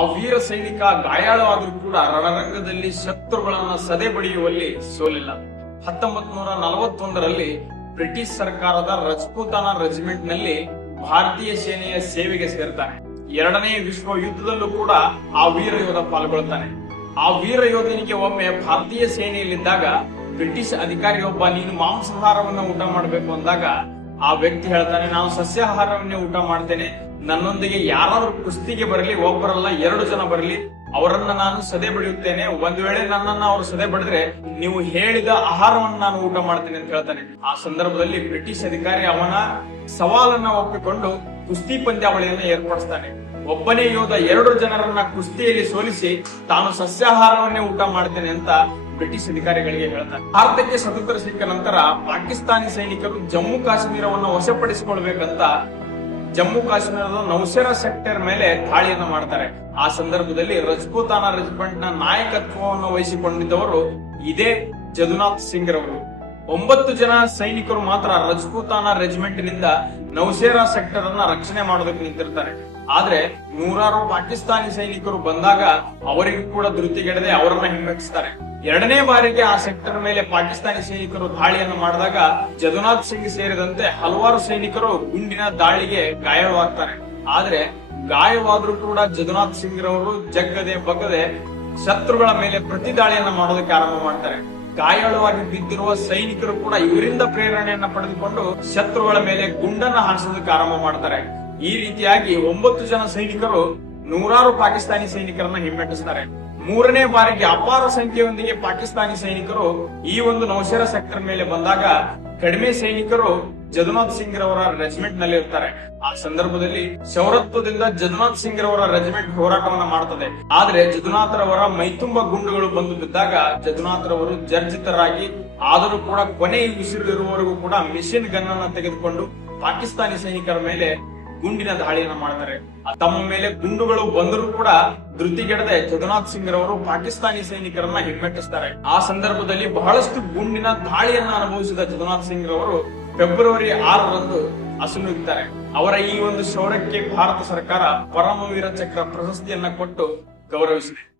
ಆ ವೀರ ಸೈನಿಕ ಗಾಯಾಳವಾದರೂ ಕೂಡ ರಣರಂಗದಲ್ಲಿ ಶತ್ರುಗಳನ್ನ ಸದೆ ಬಡಿಯುವಲ್ಲಿ ಸೋಲಿಲ್ಲ. ಹತ್ತೊಂಬತ್ ನೂರ ನಲವತ್ತೊಂದರಲ್ಲಿ ಬ್ರಿಟಿಷ್ ಸರ್ಕಾರದ ರಜಪೂತಾನ ರೆಜಿಮೆಂಟ್ನಲ್ಲಿ ಭಾರತೀಯ ಸೇನೆಯ ಸೇವೆಗೆ ಸೇರ್ತಾನೆ. ಎರಡನೇ ವಿಶ್ವ ಯುದ್ಧದಲ್ಲೂ ಕೂಡ ಆ ವೀರ ಯೋಧ ಪಾಲ್ಗೊಳ್ತಾನೆ. ಆ ವೀರ ಯೋಧನಿಗೆ ಒಮ್ಮೆ ಭಾರತೀಯ ಸೇನೆಯಲ್ಲಿದ್ದಾಗ ಬ್ರಿಟಿಷ್ ಅಧಿಕಾರಿಯೊಬ್ಬ, ನೀನು ಮಾಂಸಾಹಾರವನ್ನ ಊಟ ಮಾಡಬೇಕು ಅಂದಾಗ ಆ ವ್ಯಕ್ತಿ ಹೇಳ್ತಾನೆ, ನಾನು ಸಸ್ಯಾಹಾರವನ್ನೇ ಊಟ ಮಾಡ್ತೇನೆ. ನನ್ನೊಂದಿಗೆ ಯಾರಾದ್ರೂ ಕುಸ್ತಿಗೆ ಬರಲಿ ಒಬ್ಬರಲ್ಲ ಎರಡು ಜನ ಬರಲಿ, ಅವರನ್ನ ನಾನು ಸದೆ ಬಡಿಯುತ್ತೇನೆ. ಒಂದ್ ವೇಳೆ ನನ್ನನ್ನ ಅವರು ಸದೆ ಬಡಿದ್ರೆ ನೀವು ಹೇಳಿದ ಆಹಾರವನ್ನು ನಾನು ಊಟ ಮಾಡ್ತೇನೆ ಅಂತ ಹೇಳ್ತಾನೆ. ಆ ಸಂದರ್ಭದಲ್ಲಿ ಬ್ರಿಟಿಷ್ ಅಧಿಕಾರಿ ಅವನ ಸವಾಲನ್ನ ಒಪ್ಪಿಕೊಂಡು ಕುಸ್ತಿ ಪಂದ್ಯಾವಳಿಯನ್ನು ಏರ್ಪಡಿಸ್ತಾನೆ. ಒಬ್ಬನೇ ಯೋಧ ಎರಡು ಜನರನ್ನ ಕುಸ್ತಿಯಲ್ಲಿ ಸೋಲಿಸಿ ತಾನು ಸಸ್ಯಾಹಾರವನ್ನೇ ಊಟ ಮಾಡ್ತೇನೆ ಅಂತ ಬ್ರಿಟಿಷ್ ಅಧಿಕಾರಿಗಳಿಗೆ ಹೇಳ್ತಾನೆ. ಭಾರತಕ್ಕೆ ಸ್ವತಂತ್ರ ಸಿಕ್ಕ ನಂತರ ಪಾಕಿಸ್ತಾನಿ ಸೈನಿಕರು ಜಮ್ಮು ಕಾಶ್ಮೀರವನ್ನು ವಶಪಡಿಸಿಕೊಳ್ಬೇಕಂತ ಜಮ್ಮು ಕಾಶ್ಮೀರದ ನೌಶೆರಾ ಸೆಕ್ಟರ್ ಮೇಲೆ ದಾಳಿಯನ್ನು ಮಾಡ್ತಾರೆ. ಆ ಸಂದರ್ಭದಲ್ಲಿ ರಜಪೂತಾನ ರೆಜಿಮೆಂಟ್ ನಾಯಕತ್ವವನ್ನು ವಹಿಸಿಕೊಂಡಿದ್ದವರು ಇದೇ ಜದುನಾಥ್ ಸಿಂಗ್ ರವರು ಒಂಬತ್ತು ಜನ ಸೈನಿಕರು ಮಾತ್ರ ರಜಪೂತಾನ ರೆಜಿಮೆಂಟ್ನಿಂದ ನೌಸೇರಾ ಸೆಕ್ಟರ್ ಅನ್ನ ರಕ್ಷಣೆ ಮಾಡೋದಕ್ಕೆ ನಿಂತಿರ್ತಾರೆ. ಆದ್ರೆ ನೂರಾರು ಪಾಕಿಸ್ತಾನಿ ಸೈನಿಕರು ಬಂದಾಗ ಅವರಿಗೂ ಕೂಡ ಧೃತಿಗೆಡದೆ ಅವರನ್ನ ಹಿಮ್ಮೆಟ್ಟಿಸ್ತಾರೆ ಎರಡನೇ ಬಾರಿಗೆ ಆ ಸೆಕ್ಟರ್ ಮೇಲೆ ಪಾಕಿಸ್ತಾನಿ ಸೈನಿಕರು ದಾಳಿಯನ್ನು ಮಾಡಿದಾಗ ಜದುನಾಥ್ ಸಿಂಗ್ ಸೇರಿದಂತೆ ಹಲವಾರು ಸೈನಿಕರು ಗುಂಡಿನ ದಾಳಿಗೆ ಗಾಯವಾಗ್ತಾರೆ. ಆದ್ರೆ ಗಾಯವಾದ್ರೂ ಕೂಡ ಜದುನಾಥ್ ಸಿಂಗ್ ರವರು ಜಗ್ಗದೆ ಬಗ್ಗದೆ ಶತ್ರುಗಳ ಮೇಲೆ ಪ್ರತಿ ದಾಳಿಯನ್ನ ಮಾಡೋದಕ್ಕೆ ಆರಂಭ ಮಾಡ್ತಾರೆ. ಗಾಯಾಳುವಾಗಿ ಬಿದ್ದಿರುವ ಸೈನಿಕರು ಕೂಡ ಇವರಿಂದ ಪ್ರೇರಣೆಯನ್ನ ಪಡೆದುಕೊಂಡು ಶತ್ರುಗಳ ಮೇಲೆ ಗುಂಡನ್ನ ಹಾರಿಸೋದಕ್ಕೆ ಆರಂಭ ಮಾಡ್ತಾರೆ. ಈ ರೀತಿಯಾಗಿ ಒಂಬತ್ತು ಜನ ಸೈನಿಕರು ನೂರಾರು ಪಾಕಿಸ್ತಾನಿ ಸೈನಿಕರನ್ನ ಹಿಮ್ಮೆಟ್ಟಿಸ್ತಾರೆ. ಮೂರನೇ ಬಾರಿಗೆ ಅಪಾರ ಸಂಖ್ಯೆಯೊಂದಿಗೆ ಪಾಕಿಸ್ತಾನಿ ಸೈನಿಕರು ಈ ಒಂದು ನೌಶೇರ ಸೆಕ್ಟರ್ ಮೇಲೆ ಬಂದಾಗ ಕಡಿಮೆ ಸೈನಿಕರು ಜದುನಾಥ್ ಸಿಂಗ್ ರವರ ರೆಜಿಮೆಂಟ್ನಲ್ಲಿ ಇರ್ತಾರೆ. ಆ ಸಂದರ್ಭದಲ್ಲಿ ಶೌರತ್ವದಿಂದ ಜದುನಾಥ್ ಸಿಂಗ್ ರವರ ರೆಜಿಮೆಂಟ್ ಹೋರಾಟವನ್ನ ಮಾಡ್ತದೆ. ಆದ್ರೆ ಜದುನಾಥ್ ರವರ ಮೈತುಂಬ ಗುಂಡುಗಳು ಬಂದು ಬಿದ್ದಾಗ ಜದುನಾಥ್ ರವರು ಜರ್ಜಿತರಾಗಿ ಆದರೂ ಕೂಡ ಕೊನೆ ಉಸಿರು ಇರುವವರೆಗೂ ಕೂಡ ಮಿಷಿನ್ ಗನ್ ಅನ್ನ ತೆಗೆದುಕೊಂಡು ಪಾಕಿಸ್ತಾನಿ ಸೈನಿಕರ ಮೇಲೆ ಗುಂಡಿನ ದಾಳಿಯನ್ನ ಮಾಡ್ತಾರೆ. ತಮ್ಮ ಮೇಲೆ ಗುಂಡುಗಳು ಬಂದರೂ ಕೂಡ ಧೃತಿಗೆಡದೆ ಜಗನ್ನಾಥ್ ಸಿಂಗ್ ರವರು ಪಾಕಿಸ್ತಾನಿ ಸೈನಿಕರನ್ನ ಹಿಮ್ಮೆಟ್ಟಿಸ್ತಾರೆ. ಆ ಸಂದರ್ಭದಲ್ಲಿ ಬಹಳಷ್ಟು ಗುಂಡಿನ ದಾಳಿಯನ್ನ ಅನುಭವಿಸಿದ ಜಗನ್ನಾಥ್ ಸಿಂಗ್ ರವರು ಫೆಬ್ರವರಿ ಆರರಂದು ಅಸುನೀಗ್ತಾರೆ ಅವರ ಈ ಒಂದು ಶೌರ್ಯಕ್ಕೆ ಭಾರತ ಸರ್ಕಾರ ಪರಮವೀರ ಚಕ್ರ ಪ್ರಶಸ್ತಿಯನ್ನ ಕೊಟ್ಟು ಗೌರವಿಸಿದೆ.